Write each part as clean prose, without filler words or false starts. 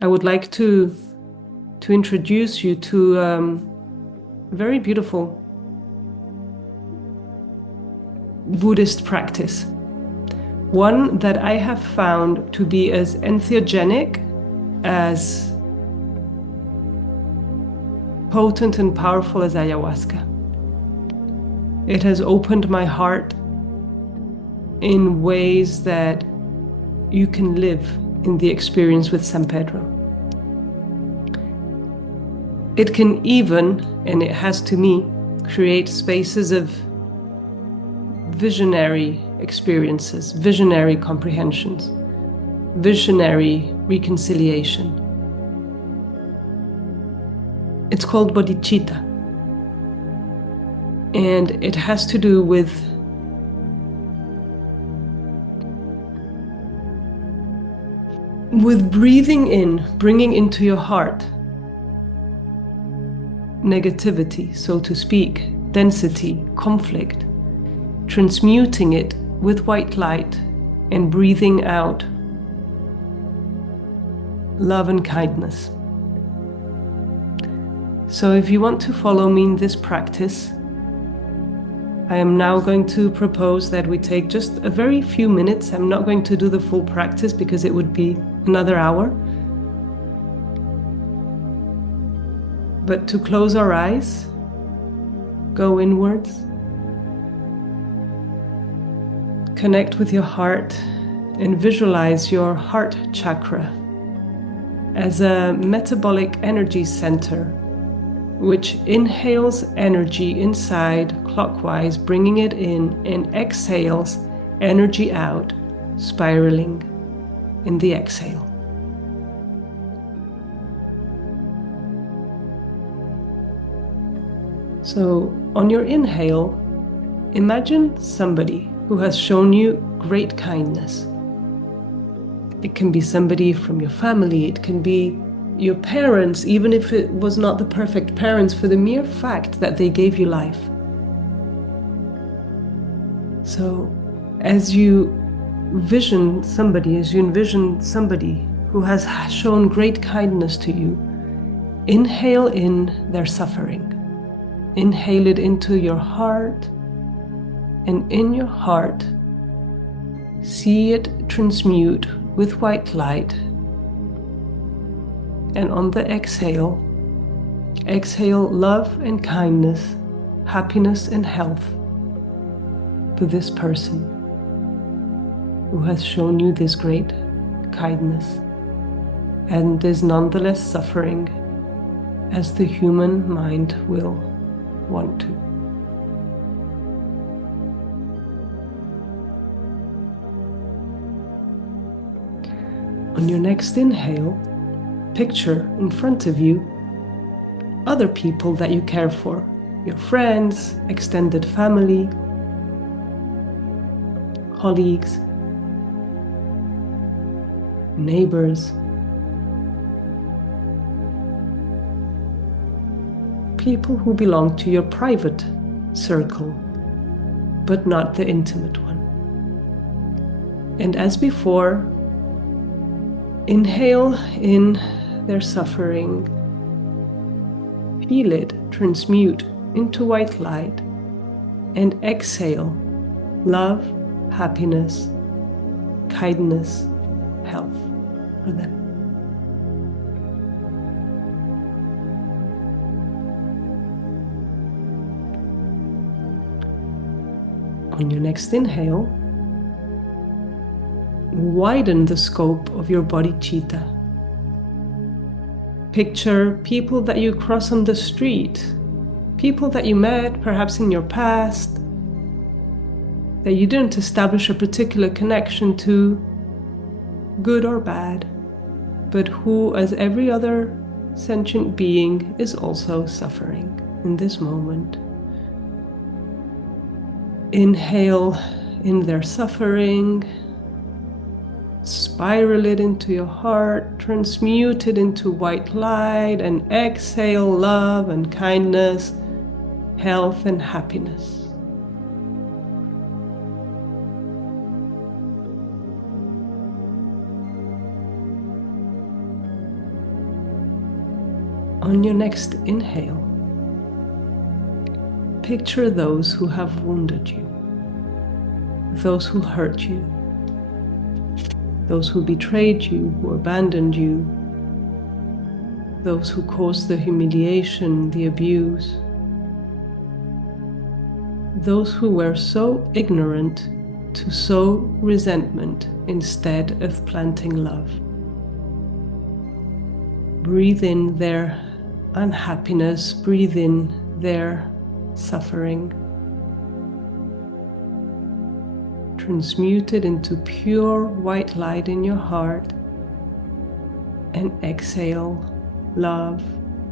I would like to introduce you to a very beautiful Buddhist practice. One that I have found to be as entheogenic, as potent and powerful as ayahuasca. It has opened my heart in ways that you can live in the experience with San Pedro. It can even, and it has to me, create spaces of visionary experiences, visionary comprehensions, visionary reconciliation. It's called bodhicitta, and it has to do with breathing in, bringing into your heart negativity, so to speak, density, conflict, transmuting it with white light and breathing out love and kindness. So if you want to follow me in this practice, I am now going to propose that we take just a very few minutes. I'm not going to do the full practice because it would be another hour. But to close our eyes, go inwards, connect with your heart, and visualize your heart chakra as a metabolic energy center, which inhales energy inside clockwise, bringing it in, and exhales energy out, spiraling in the exhale. So on your inhale, imagine somebody who has shown you great kindness. It can be somebody from your family, it can be your parents, even if it was not the perfect parents, for the mere fact that they gave you life. So as you envision somebody who has shown great kindness to you, inhale in their suffering. Inhale it into your heart, and in your heart, see it transmute with white light. And on the exhale, exhale love and kindness, happiness and health to this person who has shown you this great kindness and is nonetheless suffering as the human mind will want to. On your next inhale, picture in front of you other people that you care for, your friends, extended family, colleagues, neighbors, people who belong to your private circle, but not the intimate one. And as before, inhale in their suffering, feel it transmute into white light, and exhale love, happiness, kindness, health for them. On your next inhale, widen the scope of your bodhicitta. Picture people that you cross on the street, people that you met perhaps in your past, that you didn't establish a particular connection to, good or bad, but who, as every other sentient being, is also suffering in this moment. Inhale in their suffering, spiral it into your heart, transmute it into white light, and exhale love and kindness, health and happiness. On your next inhale, picture those who have wounded you, those who hurt you, those who betrayed you, who abandoned you, those who caused the humiliation, the abuse, those who were so ignorant to sow resentment instead of planting love. Breathe in their unhappiness, breathe in their suffering. Transmute it into pure white light in your heart and exhale love,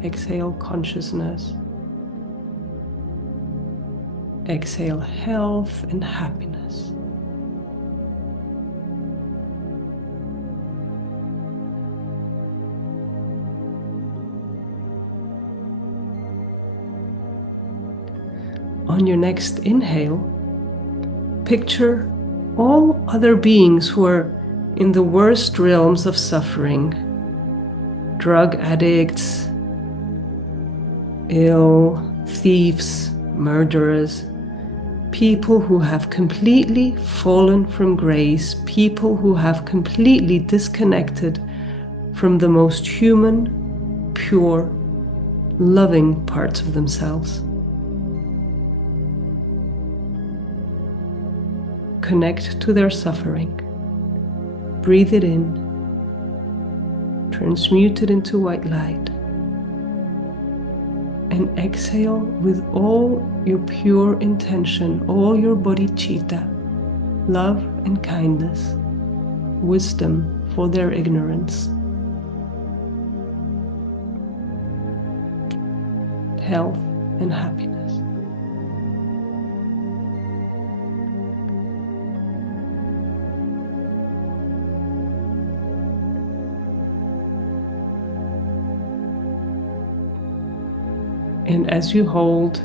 exhale consciousness, exhale health and happiness. On your next inhale, picture all other beings who are in the worst realms of suffering. Drug addicts, ill, thieves, murderers, people who have completely fallen from grace, people who have completely disconnected from the most human, pure, loving parts of themselves. Connect to their suffering. Breathe it in. Transmute it into white light. And exhale with all your pure intention, all your bodhicitta, love and kindness, wisdom for their ignorance, health and happiness. And as you hold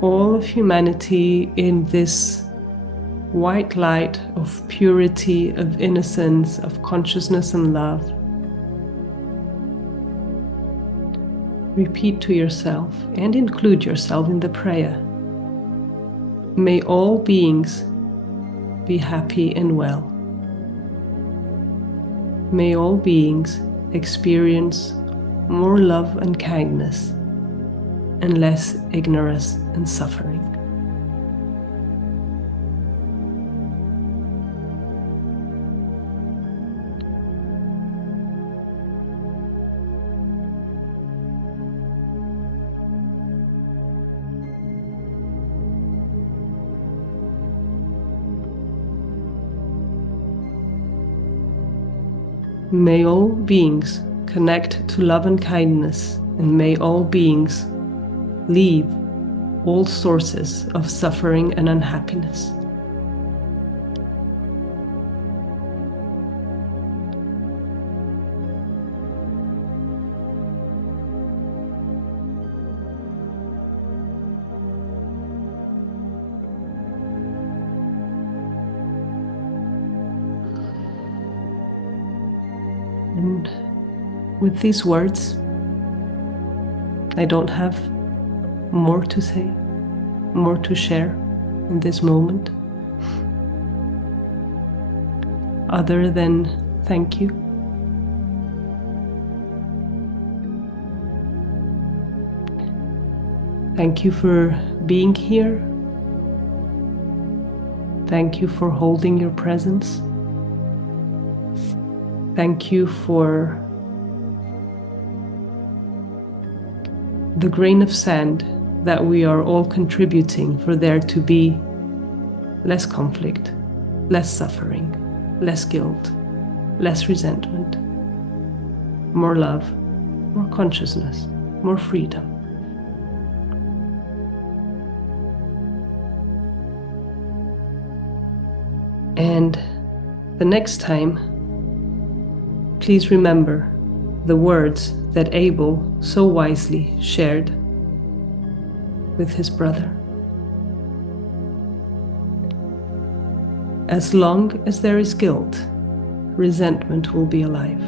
all of humanity in this white light of purity, of innocence, of consciousness and love, repeat to yourself and include yourself in the prayer. May all beings be happy and well. May all beings experience more love and kindness and less ignorance and suffering. May all beings connect to love and kindness, and may all beings leave all sources of suffering and unhappiness. And with these words, I don't have more to say, more to share in this moment, other than thank you. Thank you for being here. Thank you for holding your presence. Thank you for the grain of sand that we are all contributing for there to be less conflict, less suffering, less guilt, less resentment, more love, more consciousness, more freedom. And the next time, please remember the words that Abel so wisely shared with his brother. As long as there is guilt, resentment will be alive.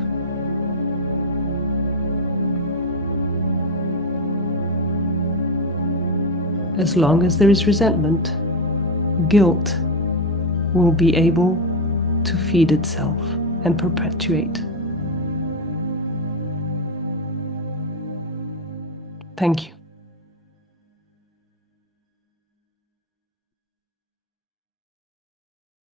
As long as there is resentment, guilt will be able to feed itself and perpetuate. Thank you.